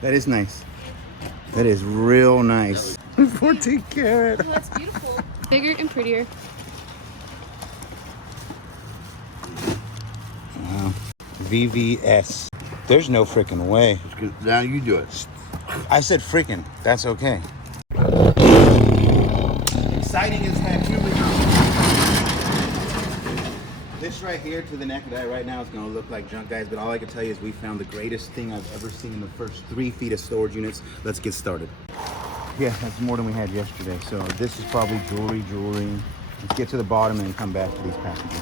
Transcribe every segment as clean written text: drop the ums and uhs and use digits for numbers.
That is nice. That is real nice. 14 karat. Oh, that's beautiful. Bigger and prettier. Wow. VVS. There's no freaking way. Now you do it. I said freaking. That's okay. Exciting as heck. Here we go. This right here to the neck of that right now is going to look like junk, guys, but all I can tell you is we found the greatest thing I've ever seen in the first 3 feet of storage units. Let's get started. Yeah, that's more than we had yesterday. So this is probably jewelry. Let's get to the bottom and come back to these packages.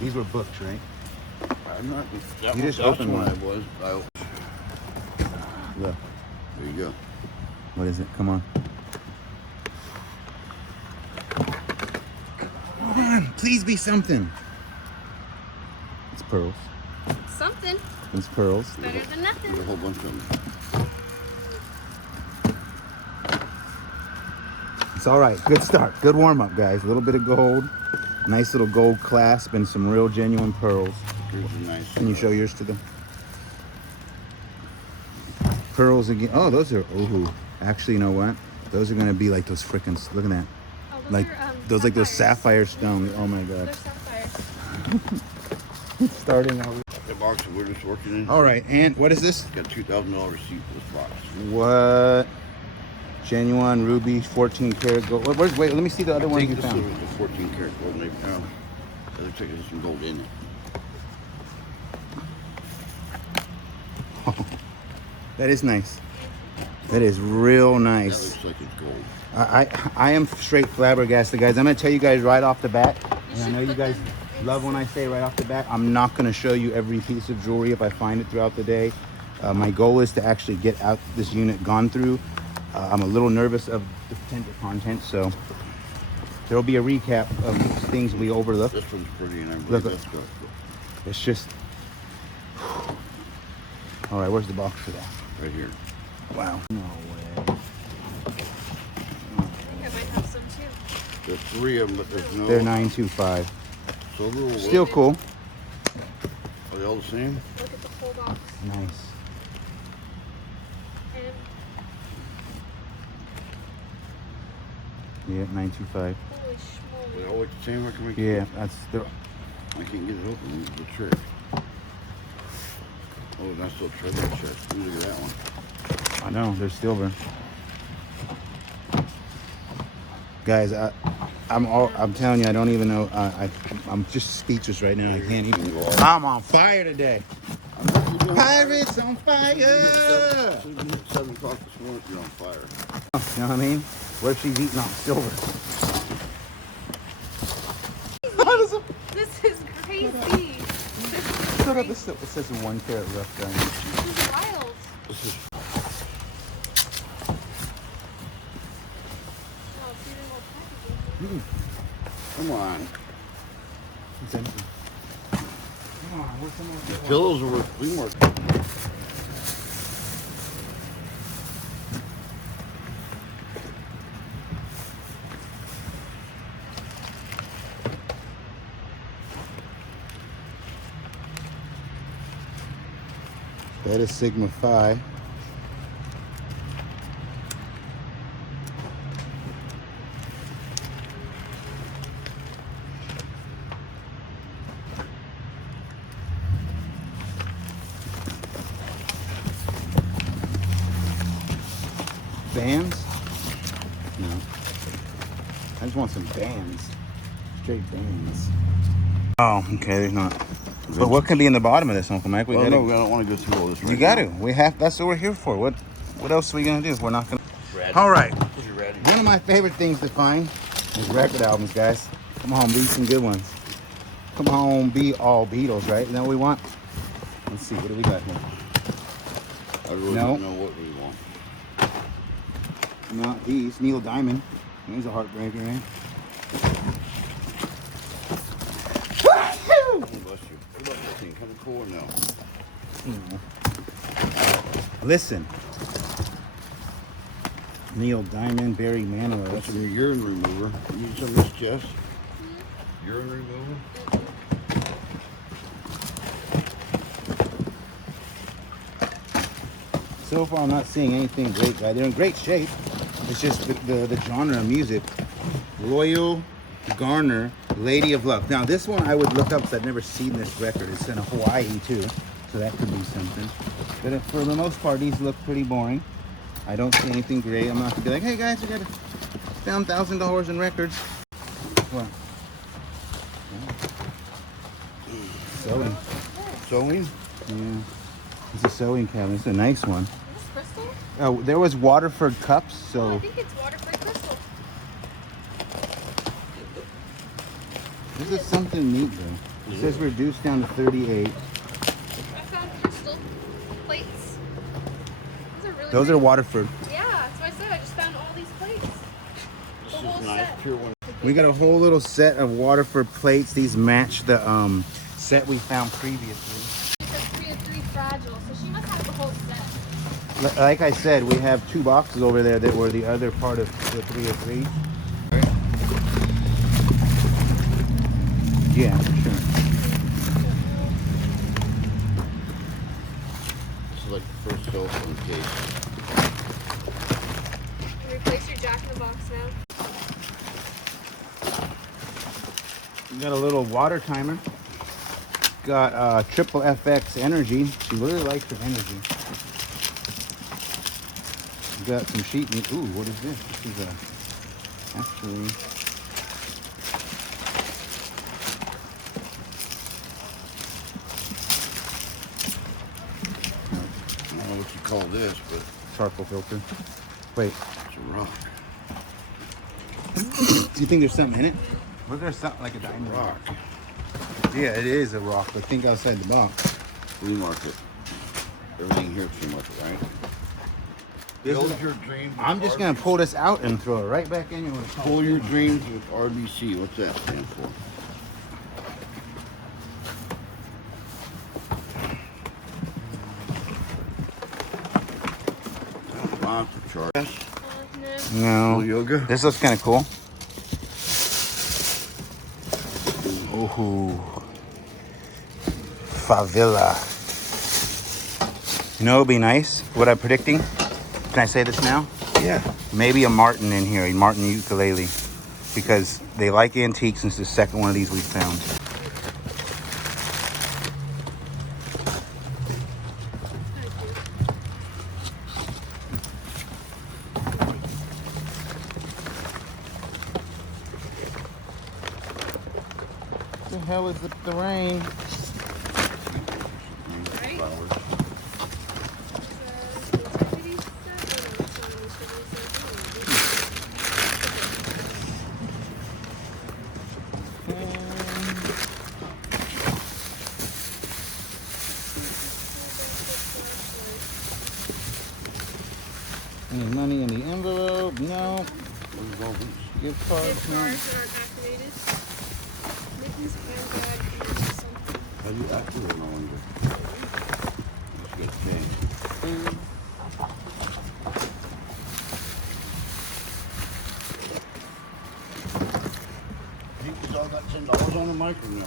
These were booked, right? I'm not. You just opened one. I was. Look. There you go. What is it? Come on. Come on. Please be something. It's pearls. Something. It's pearls. Better than nothing. There's a whole bunch of them. It's all right. Good start. Good warm-up, guys. A little bit of gold. Nice little gold clasp and some real genuine pearls. Here's a nice. Can you show yours to them? Pearls again. Oh, those are. Oh, actually, you know what? Those are gonna be like those frickin'. Look at that. Oh, those Like are, those, like those sapphires. sapphire stones. Oh my god. They're sapphires. Starting out. The box that we're just working in. All right, and what is this? Got $2,000 receipt for this box. What? Genuine ruby, 14 karat gold. Wait, let me see the other one you This found. is the 14 karat gold. Maybe. It looks like there's some gold in it. Oh, that is nice. That is real That nice. looks like it's gold. I am straight flabbergasted, guys. I'm gonna tell you guys right off the bat, and I know you guys love when I say right off the bat, I'm not gonna show you every piece of jewelry if I find it throughout the day. My goal is to actually get out this unit gone through. I'm a little nervous of the potential content, so there'll be a recap of things we overlooked. This one's pretty, and I believe Look, that's good. it's just. All right, where's the box for that? Right here. Wow. No way. I think I might have some too. There's 3 of them, but there's no. They're 925. Silver or Still cool. Are they all the same? Look at the whole box. Nice. And Yeah, 925. holy schmoly. They all look the same. Where can we? Yeah, that's the. I can't get it open. The trick. Oh, that's still treasure chest. Ooh, look at that one. I know they're silver. Guys, I'm telling you, I don't even know. I'm just speechless right now. I can't even. I'm on fire today. Pirates on fire. 7 o'clock this morning. You're on fire. You know what I mean? What if she's eating off silver? This is crazy. Look at this. It says 1 karat rough diamond. This is wild. This is Oh, it's even more packaging. come on. It's empty. Come on, where's some more? The pillows are worth way more. That is Sigma Phi. Bands? No. I just want some bands. Straight bands. Oh, okay, there's not. But what can be in the bottom of this, Uncle Mike? Well, no, I don't want to go through all this. You got to. We have. That's what we're here for. What else are we gonna do? We're not gonna. All right. One of my favorite things to find is record albums, guys. Come on, be some good ones. Come on, be all Beatles, right? You know what we want? Let's see. What do we got here? I really don't know what we want. Not these. Neil Diamond. He's a heartbreaker, right? Oh, bless you. What about this thing? Coming cool or no? Listen. Neil Diamond, Barry Manilow. That's a urine remover. You need some of this, Jess? Urine remover? So far, I'm not seeing anything great, guys. They're in great shape. It's just the genre of music. Royal Garner, Lady of Love. Now, this one I would look up because I've never seen this record. It's in Hawaii, too. So that could be something. But for the most part, these look pretty boring. I don't see anything great. I'm not going to be like, hey, guys, we got found $1,000 in records. What? Sewing. Sewing? Yeah. It's a sewing cabinet. It's a nice one. Is this crystal? Oh, there was Waterford cups, Oh, I so think it's Waterford crystal. this is something neat though. It says reduced down to 38. I found crystal plates. Those are really Those are nice. Waterford. Yeah, that's what I said. I just found all these plates. This The is whole nice. set. Pure one. We got a whole little set of Waterford plates. These match the set we found previously. It says 3 of 3 fragile, so she must have the whole set. Like I said, we have 2 boxes over there that were the other part of the 3 of 3. Yeah, for sure. This is like the first cell phone case. Replace your Jack in the Box now. We got a little water timer. Got triple FX energy. She really likes her energy. We got some sheet music. Ooh, what is this? This is actually. I don't know what you call this, but Charcoal filter. Wait, it's a rock. do you think there's something in it? Was there something like a diamond? Rock. Yeah, it is a rock, but think outside the box. Flea market. Everything here at flea market, right? Build your dreams. I'm just gonna pull this out and throw it right back in. Pull your dreams with RBC. What's that stand for? Sponsor chart. No. Cool yoga. This looks kind of cool. Ooh. Favela. You know, it'd be nice. What I'm predicting. Can I say this now? Yeah. Maybe a Martin in here, a Martin ukulele, because they like antiques, and it's the second one of these we found. What the hell is the rain? Right? Flowers. Any money in the envelope? No. What is all this? Gift cards? Gift No. cards that aren't activated. Mittens, handbag, and something. How do you activate all of it? Let's get changed. You all got $10 on the mic or no?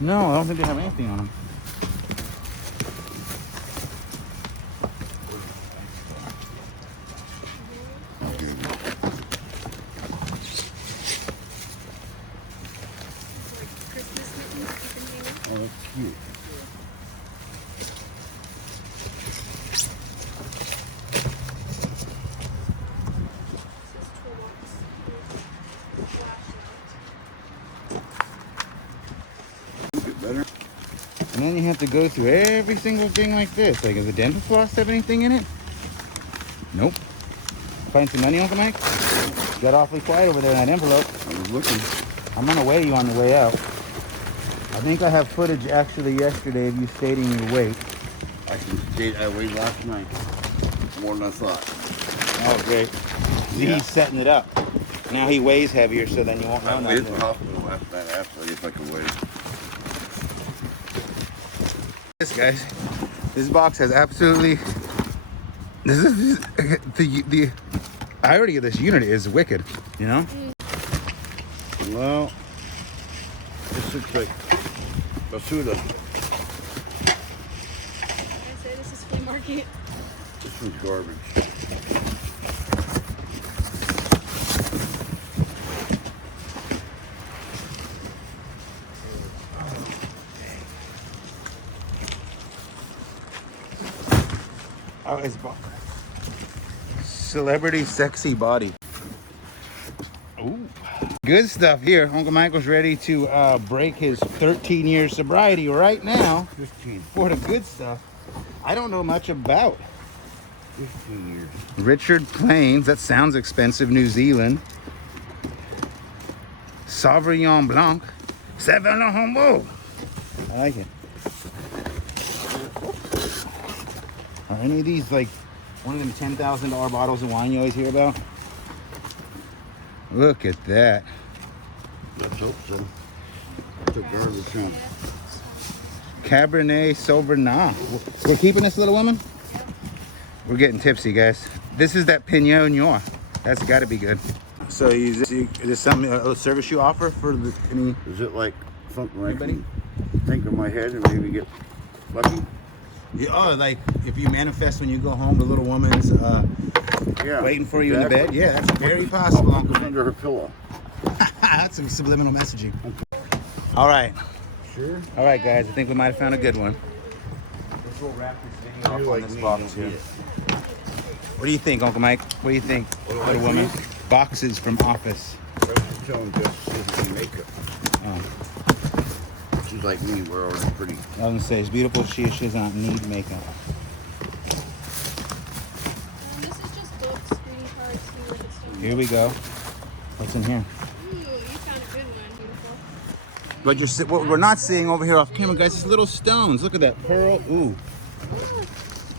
No, I don't think they have anything on them. Like Christmas mittens you can hang up. Oh, that's cute. This is toolbox. Get better. And then you have to go through every single thing like this. Like, does the dental floss have anything in it? Nope. Find some money, Uncle Mike? Got awfully quiet over there in that envelope. I was looking. I'm gonna weigh you on the way out. I think I have footage actually yesterday of you stating your weight. I can state I weighed last night. More than I thought. Oh, great. Yeah. He's setting it up. Now he weighs heavier, so then you won't I know weighed at the nothing. hospital last night. I asked the lady if I could weigh. This, guys, this box has absolutely. This is the irony of this unit is wicked. You know. Well, this looks like basuda. I say this is flea market. This This one's garbage. Oh, it's celebrity sexy body. Ooh. Good stuff here. Uncle Michael's ready to break his 13-year sobriety right now 15. for the good stuff. I don't know much about 15 years. Richard Plains. That sounds expensive. New Zealand. Sauvignon Blanc. Sauvignon Humboldt. I like it. Are any of these like one of them $10,000 bottles of wine you always hear about? Look at that. Let's hope so. It's a garbage can. Cabernet Sauvignon. We're keeping this, little woman? We're getting tipsy, guys. This is that Pinot Noir. That's got to be good. So is this something, a service you offer for any? Is it like something I Anybody? can think in my head and maybe get lucky? Yeah, oh, like if you manifest when you go home, the little woman's Yeah. waiting for you in the exactly. bed. Yeah, that's very possible, Uncle. It's under her pillow. That's some subliminal messaging. All right. Sure. All right, guys. I think we might have found a good one. We'll wrap this video off on this box here. What do you think, Uncle Mike? What do you think, little woman? Boxes from office. I should tell him just isn't makeup. Oh. She's like me. We're already pretty. I was gonna say, as beautiful as she does not need makeup. This is just books, reading cards, see what it's doing. Here we go. What's in here? Ooh, you found a good one. Beautiful. What we're not seeing over here off camera, guys, is little stones. Look at that pearl. Ooh. Ooh,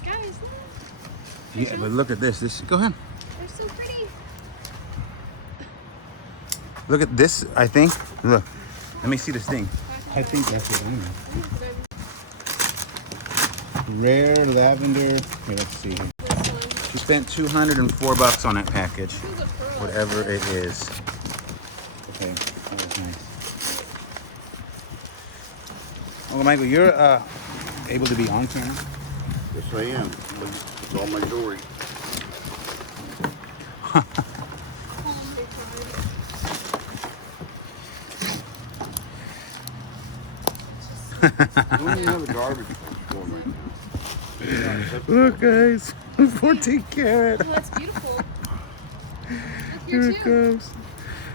guys, look. Yeah, but look at this. Go ahead. They're so pretty. Look at this. I think. Look. Let me see this thing. I think that's it. Rare lavender. Here, let's see. This one. She spent $204 on that package, This is a pearl. whatever it is. Okay, that was nice. Oh, Michael, you're able to be on camera. Yes, I am. It's all my jewelry. You don't even have a garbage for right now. Look, guys, 14 karat. Oh, that's beautiful. Look Here here it too. comes.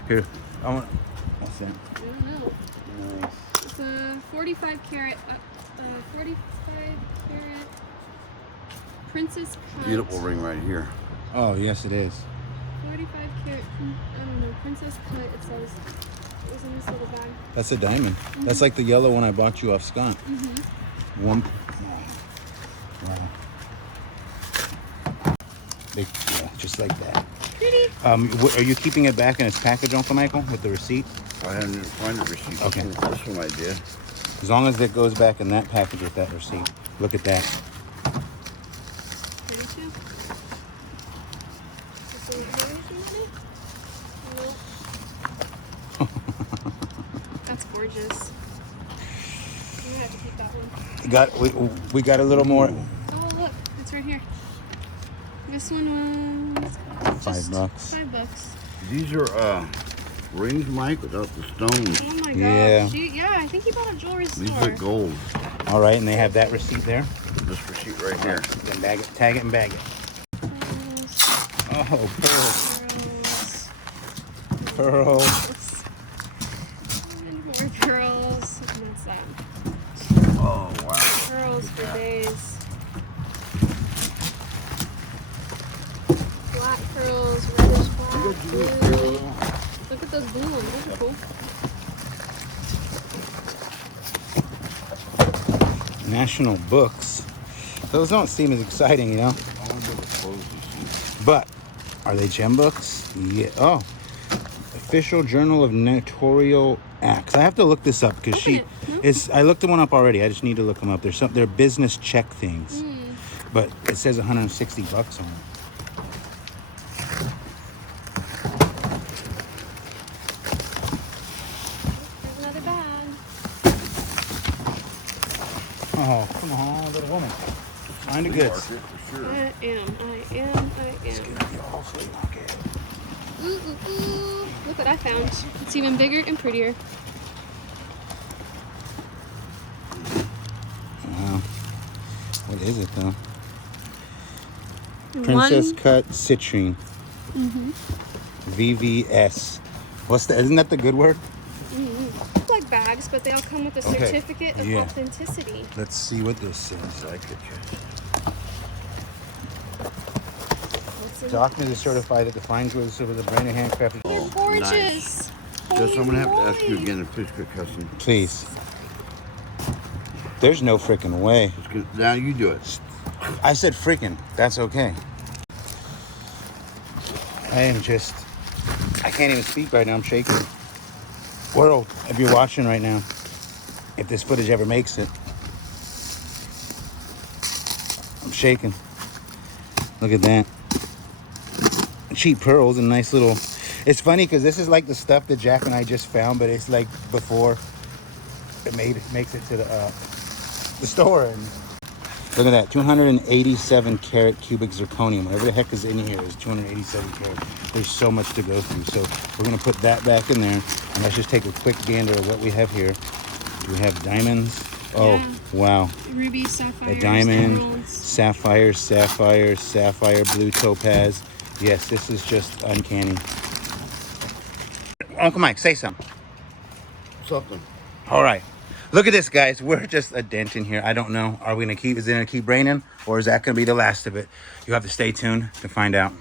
Here, I want. What's that? I don't know. Nice. It's a 45 carat, 45 carat Princess Cut. Beautiful ring right here. Oh, yes, it is. 45 carat, I don't know, Princess Cut, it says. It was in this little bag. That's a diamond. That's like the yellow one I bought you off Scott. One. Wow. Big, yeah, just like that. Pretty. Are you keeping it back in its package, Uncle Michael, with the receipt? I hadn't find the receipt. Okay. This one I did. As long as it goes back in that package with that receipt. Look at that. Ready to? Is there anything in it? No. That's gorgeous. I'm gonna have to keep that one. We got a little more. Oh, look, it's right here. This one was just $5. $5. These are rings, Mike, without the stones. Oh my Yeah. gosh. Yeah, I think you bought a jewelry store. These are gold. All right, and they have that receipt there. This receipt right here. Then bag it, tag it, and bag it. Pearls, Oh, pearls. pearls, Pearls. and more pearls. What's that? Oh, wow. Pearls for days. Black pearls, reddish black, blue. Look at those blue ones. Those are cool. National books. Those don't seem as exciting, you know. I wonder what clothes you see. But are they gem books? Yeah. Oh, Official Journal of Notarial Acts. I have to look this up because Open it. No? I looked them one up already. I just need to look them up. They're business check things, but it says $160 on it. There's another bag. Oh, come on, little woman. Find the Flea goods. market for sure. I am. Ooh, ooh, ooh. Look what I found. It's even bigger and prettier. Wow. What is it though? Princess Cut Citrine. VVS. What's that? Isn't that the good word? Like bags, but they all come with a Okay. certificate of Yeah. authenticity. Let's see what this says. I could What's in Document is certified that the fine jewels with the brand of handcrafted. They're Oh, gorgeous. nice. Holy Just, I'm gonna have to ask you moly. again to please quit cussing. Please. There's no freaking way. Now you do it. I said freaking. That's okay. I can't even speak right now. I'm shaking. World, if you're watching right now, if this footage ever makes it, I'm shaking. Look at that. Cheap pearls and nice little. It's funny because this is like the stuff that Jack and I just found, but it's like before it makes it to the store. And look at that, 287 karat cubic zirconium. Whatever the heck is in here is 287 karat. There's so much to go through. So we're gonna put that back in there, and let's just take a quick gander of what we have here. We have diamonds. Oh, Yeah. wow. Ruby, sapphire, A diamond, emeralds. sapphire, blue topaz. Yes, this is just uncanny. Uncle Mike, say something. Something. All right. Look at this, guys. We're just a dent in here. I don't know. Is it gonna keep raining, or is that gonna be the last of it? You have to stay tuned to find out.